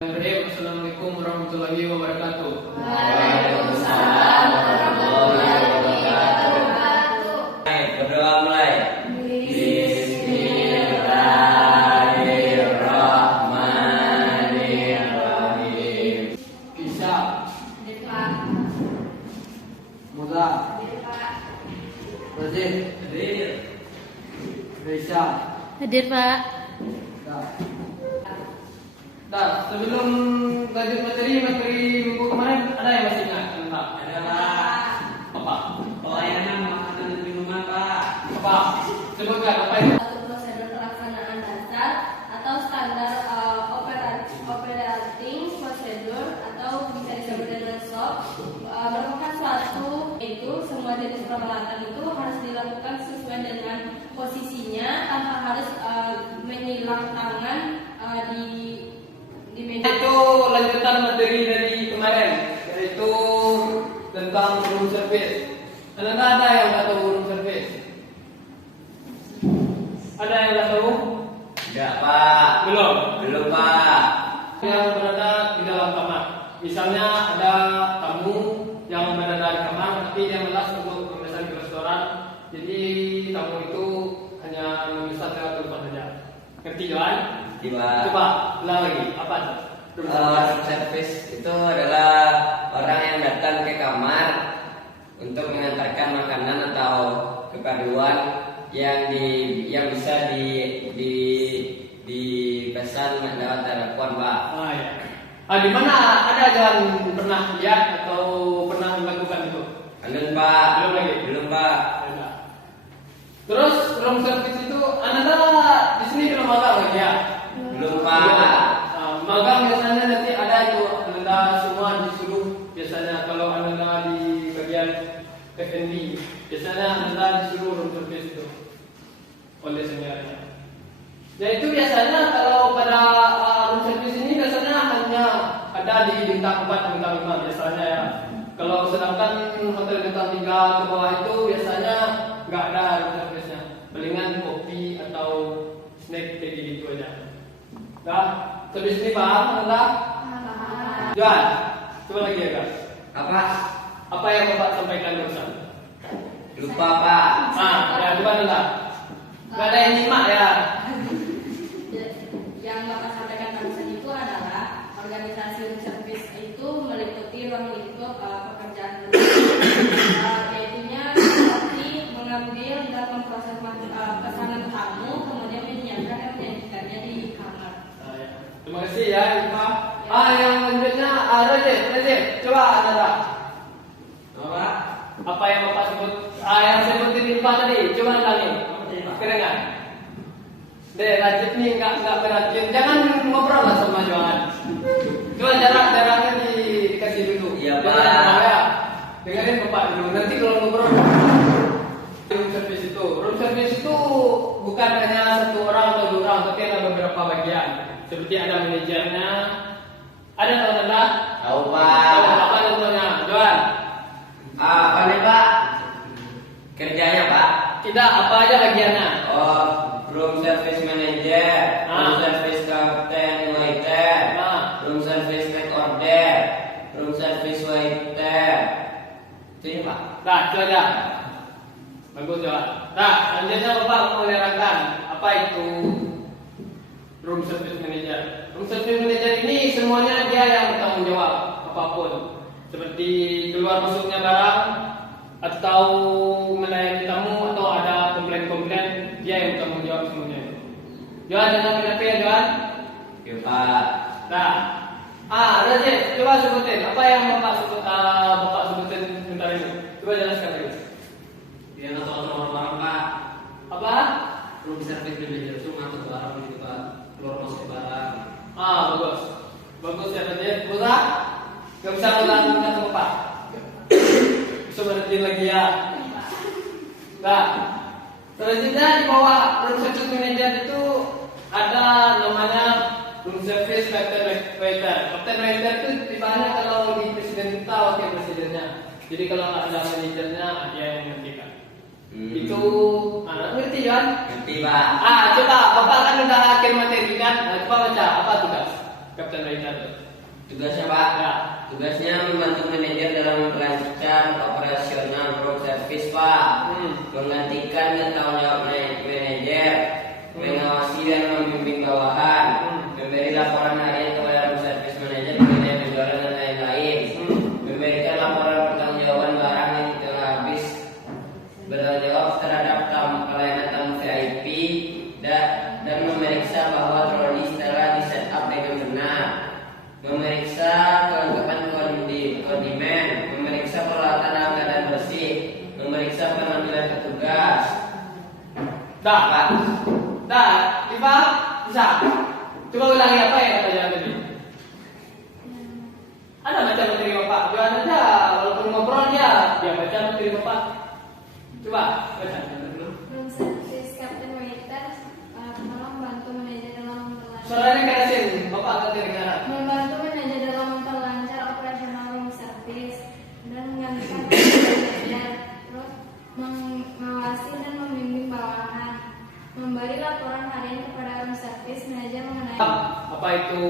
Assalamualaikum warahmatullahi wabarakatuh. Waalaikumsalam warahmatullahi wabarakatuh. Berdoa mulai. Bismillahirrahmanirrahim. Isya, Depan, Muza, depan. Razid, Hadir. Raisya. Hadir, Pak. Dah, sebelum lanjut materi buku kemarin ada yang masih ingat tentang Ada Pak. apa? Pelayanan makanan dan minuman Pak. Apa? Sebutkan apa itu? Satu prosedur pelaksanaan dasar atau standar operating procedure atau bisa disebut dengan SOP merupakan suatu itu semua jenis peralatan itu harus dilakukan sesuai dengan posisinya tanpa harus menyilang tangan di meja. Itu lanjutan materi dari kemarin, yaitu tentang room service. Anda ada yang nggak tahu room service? Ada yang nggak tahu? Enggak Pak. Belum. Belum Pak. Yang berada di dalam kamar. Misalnya ada tamu yang berada di kamar, tapi dia malas untuk memesan ke restoran. Jadi tamu itu hanya memesan lewat telepon saja. Ngerti Johan? Tiba. Coba ulang lagi. Apa itu? Room service itu adalah orang yang datang ke kamar untuk mengantarkan makanan atau keperluan yang bisa dipesan lewat telepon Pak. Ah ya. Di mana ada Johan pernah lihat atau pernah melakukan itu? Belum Pak. Belum lagi? Belum Pak. Ya. Terus room service itu Anda di sini belum magang lagi ya? Belum Pak. Magang biasanya nanti ada itu Anda semua disuruh biasanya kalau Anda di bagian F&B biasanya Anda disuruh room service itu oleh seniornya. Ya itu biasanya kalau pada room service ini biasanya hanya ada di bintang 4, bintang 5 biasanya ya. Kalau sedangkan hotel bintang 3 ke bawah itu biasanya nggak ada room service-nya. Palingan kopi atau snack kayak gitu aja. Dah, habis ini paham Anda? Juan, coba lagi ya guys. Apa? Apa yang Bapak sampaikan barusan? Lupa Pak. Ya coba Anda. Gak ada yang nyimak ya. Yang Bapak sampaikan barusan itu adalah organisasi room service itu meliputi ruang lingkup pekerjaan yaitunya seperti mengambil dan memproses pesanan tamu kemudian menyiapkan dan menyajikannya di kamar. Ya. Terima kasih ya Pak. Yang selanjutnya Razid, coba Anda. Apa? Apa yang Bapak sebut? Yang sebutin Ilfa tadi, coba ulangi. Kedengar? Deh, Razid nih nggak beracun. Jangan ngobrol lah sama Johan. Coba jaraknya dikasih dulu. Iya, Pak. Ya. Dengerin Bapak dulu. Nanti kalau ngobrol. Room service itu bukan hanya satu orang atau dua orang, tapi ada beberapa bagian. Seperti ada manajernya. Ada tahu Anda? Tahu Pak. Apa contohnya? Johan? Apa nih Pak? Kerjanya Pak? Tidak, apa aja bagiannya? Oh, room service manager, room service captain waiter, room service take order, room service waiter. Itu ya Pak? Nah, itu aja. Bagus Johan. Nah, selanjutnya Bapak mau menerangkan apa itu room service manager. Room service manager ini semuanya dia yang bertanggung jawab apapun. Seperti keluar masuknya barang atau melayani tamu atau ada komplain-komplain, dia yang bertanggung jawab semuanya itu. Johan jangan mengerti ya Johan? Ya Pak. Nah, Razid, coba sebutin apa yang Bapak sebutin sebentar ini. Coba jelaskan dulu. Dia ngatur barang Pak. Apa? Room service manager itu ngatur barang gitu Pak. Keluar masuk barang. Bagus. Bagus ya Razid. Musa? Gak bisa ulang sama Pak. Bisa berhenti lagi ya. Nah, selanjutnya di bawah room service manager itu ada namanya room service captain waiter. Captain waiter itu tibaannya kalau di presiden kita wakil presidennya. Jadi kalau nggak ada manajernya dia yang menggantikan. Itu ngerti kan? Ngerti Pak. Coba Bapak kan udah akhir materi kan? Coba baca apa tugas? Kapten waiter? Tugasnya Pak, Ya. tugasnya membantu manajer dalam melancarkan operasional room service Pak, menggantikan tanggung jawab manajer, mengawasi dan membimbing bawahan, memberi laporan harian kepada room service manager mengenai penjualan dan lain-lain, memberikan laporan pertanggungjawaban barang yang telah habis, bertanggung jawab terhadap pelayanan tamu VIP, dan memeriksa bahwa troli setelah di setup dengan benar, memeriksa kelengkapan kondimen, memeriksa peralatan dalam keadaan bersih, memeriksa penampilan petugas. Dah, Pak, dah, Iva, bisa. Coba ulangi apa yang kata jalan tadi. Ada baca materi bapak, jualan aja. Walaupun ngobrol dia baca materi bapak. Coba baca dulu. Room service Captain Waiter tolong bantu manajer dalam memperlancar. Suaranya kerasin, bapak agak kedengaran. Membantu manajer dalam memperlancar operasional room service dan menggantikan manajer, terus mengawasi dan membimbing bawahan, memberi laporan harian kepada room service manajer mengenai Apa itu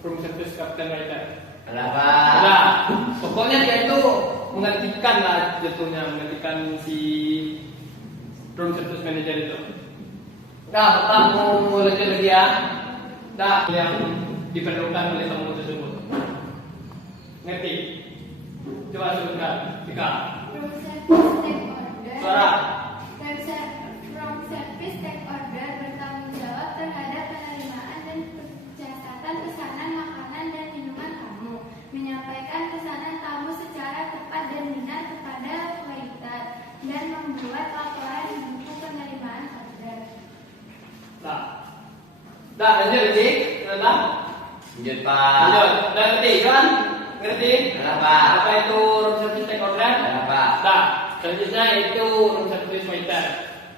room service Captain Waiter? kenapa? Nah, pokoknya dia itu menggantikan lah jatuhnya, menggantikan si room service manager itu. Nah, bapak mau lanjut lagi ya. Nah, yang diperlukan oleh tamu tersebut. Ngerti? Coba sebutkan. Tika. room service take order. Suara. Room service take order bertanggung jawab terhadap penerimaan dan pencatatan pesanan makanan dan minuman tamu, menyampaikan pesanan tamu secara tepat dan benar kepada waiter, dan membuat laporan buku penerimaan order. Nah. Dah, lanjut lagi. Nah, Lanjut Pak. lanjut. Dah ngerti kan? Ngerti? Kenapa? Apa itu room service take order? Kenapa? Nah, selanjutnya itu room service waiter.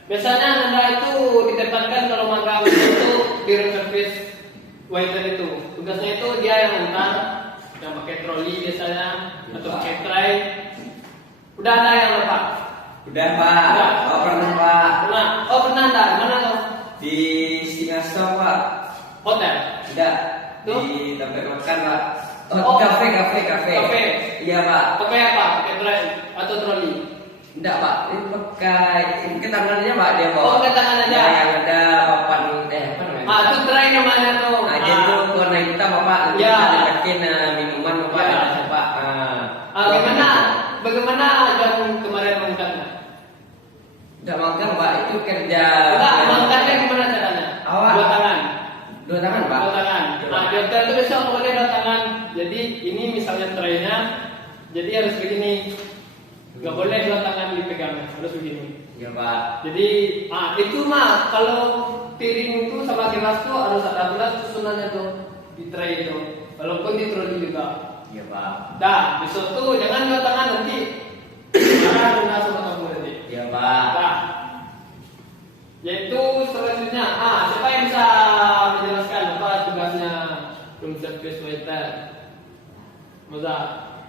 Biasanya Anda itu ditempatkan kalau magang itu di room service waiter itu. Tugasnya itu dia yang antar, yang pakai troli biasanya atau pakai tray. Udah ada yang lepas? Udah Pak. Udah. Oh pernah Pak. Pernah? Oh pernah ada. Mana tuh? Di Singasong Pak. Hotel. Udah. Tuh? Di tempat makan Pak. Oh. Kafe. Kafe. Iya Pak. Pakai apa? Pakai tray atau troli? Enggak Pak. Ini pakai ini ke tangannya Pak dia bawa. Oh, pakai tangan aja. Ya, yang ada papan apa namanya? Ah, itu tray namanya tuh. Nah, jadi itu warna hitam Bapak. Nanti Ya. kita deketin minuman Bapak. Ya. Ada Pak. Bagaimana jam kemarin mengangkatnya? Enggak magang Pak. Itu kerja. Enggak, mengangkatnya gimana caranya? Awal. Dua tangan. Dua tangan Pak. Dua tangan. Nah, di hotel itu biasa boleh dua tangan. Jadi ini misalnya traynya, jadi harus begini. Nggak boleh dua tangan dipegang, harus begini. Iya Pak. Jadi, itu mah kalau piring itu sama gelas tuh harus ada gelas susunannya tuh di tray itu. Walaupun di troli juga. Iya Pak. Dah, besok tuh jangan dua tangan nanti. Marah kena sama kamu nanti. Iya Pak. Nah, yaitu selanjutnya, siapa yang bisa menjelaskan apa tugasnya room service waiter? Moza.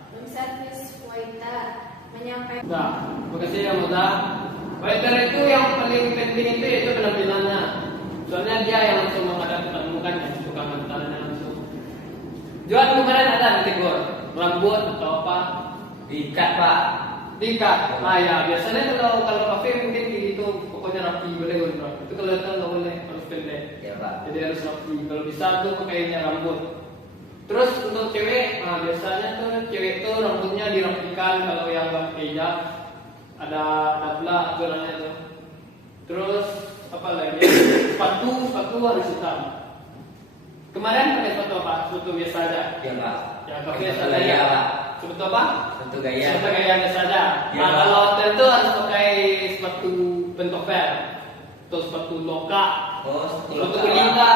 Room service waiter menyampaikan Nah, terima kasih ya Moza. Waiter itu yang paling penting itu yaitu penampilannya. Soalnya dia yang langsung menghadapi tamu kan, yang suka mantannya langsung. Jual kemarin ada ditegur, rambut atau apa? Diikat Pak. Diikat. Ya biasanya kalau kafe mungkin gitu, pokoknya rapi boleh gondrong. Itu kalau hotel nggak boleh, harus pendek. Iya Pak. Jadi harus rapi. Kalau bisa tuh pakainya rambut. Terus untuk cewek, biasanya tuh cewek tuh rambutnya dirapikan. Kalau yang nggak pakai hijab, ada pula aturannya tuh. Terus apa lagi? Sepatu harus hitam. Kemarin pakai sepatu apa? Sepatu biasa aja. Iya Pak. Ya kafe biasa Sepatu aja. gaya Pak. Sepatu apa? Sepatu gaya. Sepatu gaya biasa aja. Ya, Pak. Kalau hotel tuh harus pakai sepatu pentoper atau sepatu loka, Oh, sepatu kulita.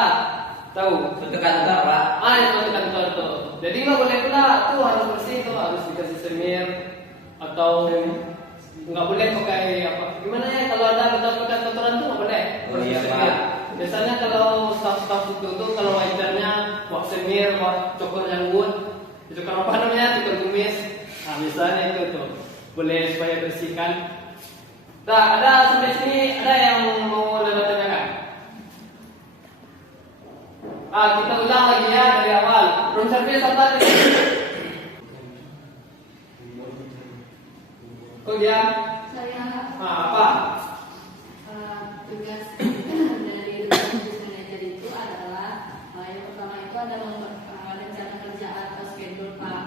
Tahu? Sepatu kantor Pak. Sepatu kantor tuh. Jadi nggak boleh pula tuh harus bersih tuh, harus dikasih semir atau nggak boleh pakai apa? Gimana ya kalau ada bekas kotoran tuh nggak boleh. Oh, Harus iya, semir. Pak. Biasanya kalau staff itu tuh kalau waiternya wak semir, wak cokor janggut, itu kan apa namanya? Cukur kumis. Nah, misalnya itu tuh boleh supaya bersihkan. Nah, ada sampai sini ada yang mau Anda tanyakan? Kita ulang lagi ya dari awal. Room service apa tadi? Kok diam? Saya Apa? tugas dari business manager itu adalah yang pertama itu ada rencana kerja atau schedule Pak.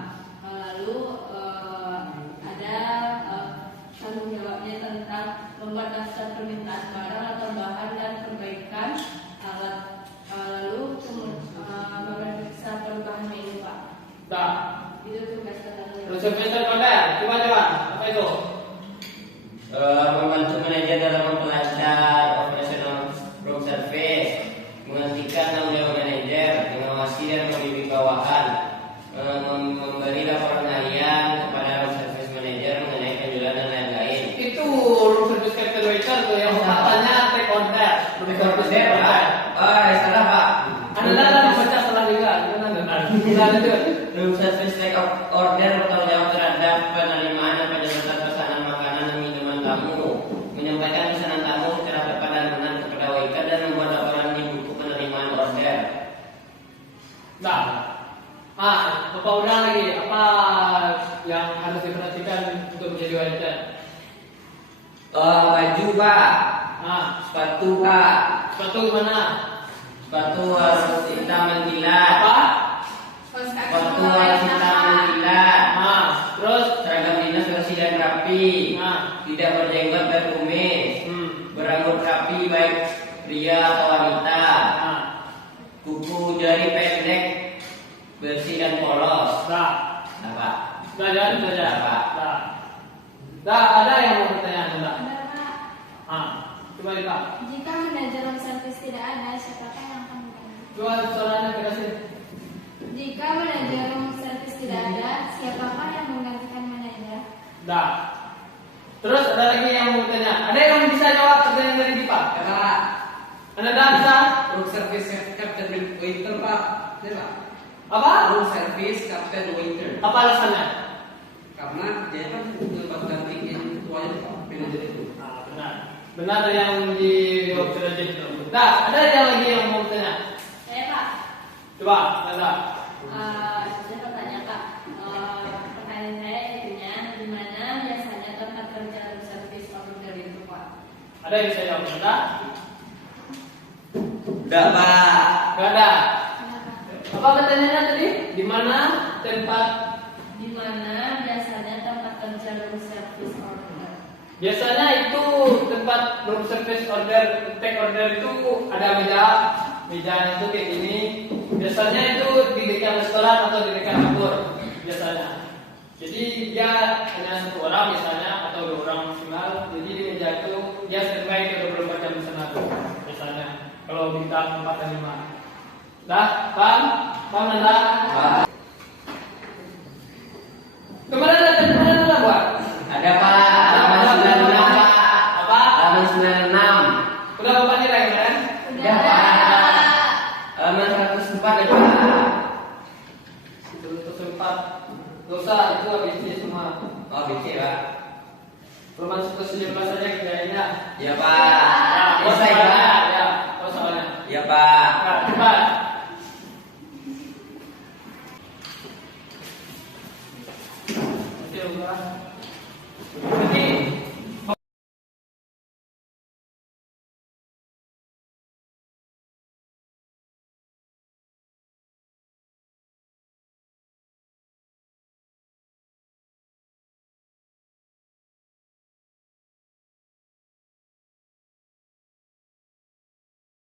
Lalu ada tanggung jawabnya tentang membuat daftar permintaan barang atau bahan dan perbaikan alat. Lalu memeriksa perubahan menu Pak. Dah. Itu tugas Room service order. Coba. Apa itu? Membantu manajer dalam mempelajari operasional room service, menghentikan tanggung jawab manajer, mengawasi dan membimbing bawahan, memberi laporan harian kepada room service manager mengenai penjualan dan lain-lain. Itu room service capital waiter tuh yang katanya take order. Room service take order. Salah Pak. Anda membaca salah juga. Gimana itu? Room service take order bertanggung jawab terhadap penerimaan dan penjelasan pesanan makanan dan minuman tamu, menyampaikan pesanan tamu secara tepat dan benar kepada waiter dan membuat laporan di buku penerimaan order. Nah, Bapak ulang lagi. Apa yang harus diperhatikan untuk menjadi waiter? Baju Pak, sepatu Pak, Sepatu mana? sepatu harus hitam mengkilat. Apa? Sepatu harus hitam mengkilat. Terus? Seragam dinas bersih dan rapi. Tidak berjenggot dan kumis. Berambut rapi baik pria atau wanita. Kuku jari pendek, bersih dan polos. Dah. Apa? Belajar. Apa? Dah, ada yang mau bertanya Anda? Ada Pak. Coba Pak. Jika manajer room service tidak ada, siapakah yang akan mengganti? Coba suaranya kasih. Jika manajer room service tidak ada, siapakah yang menggantikan manajer? Dah. Terus ada lagi yang mau bertanya. Ada yang bisa jawab pertanyaan dari Dipa? Kakak, Anda dah bisa? room service captain waiter Pak. Ya Pak. Apa? Room service captain waiter. Apa alasannya? Karena dia kan tempat ganti yang ketuanya Pak, manajer itu. Benar yang di dokter itu. Dah, ada yang lagi yang mau bertanya? Saya Pak. Coba, Anda. Saya bertanya Pak. Pertanyaan saya intinya di mana biasanya tempat kerja room service order itu Pak? Ada yang bisa jawab? Anda? Enggak Pak. Gak ada. Kenapa? Apa pertanyaannya tadi? Di mana tempat? Di mana biasanya tempat kerja room service order? Biasanya itu tempat room service order, take order itu ada mejanya itu kayak gini. Biasanya itu di dekat restoran atau di dekat dapur biasanya. Jadi dia hanya satu orang misalnya atau dua orang maksimal. Jadi di meja itu dia standby ke 24 jam di sana tuh biasanya. Kalau kita 4 dan 5. Dah, paham? Paham Anda? Kemarin ada buat? Ada Pak. Halaman 96 Pak. Apa? Halaman 96. Udah Bapak nilai kemarin? Udah Pak. Halaman 104 ya Pak. Itu sempat dosa itu habisnya semua. Oh BC Pak. Halaman 117 saja kerjainnya. Ya Pak. Kau Selesai Pak. ya, kau soalnya. Ya Pak. Cepat. Oke,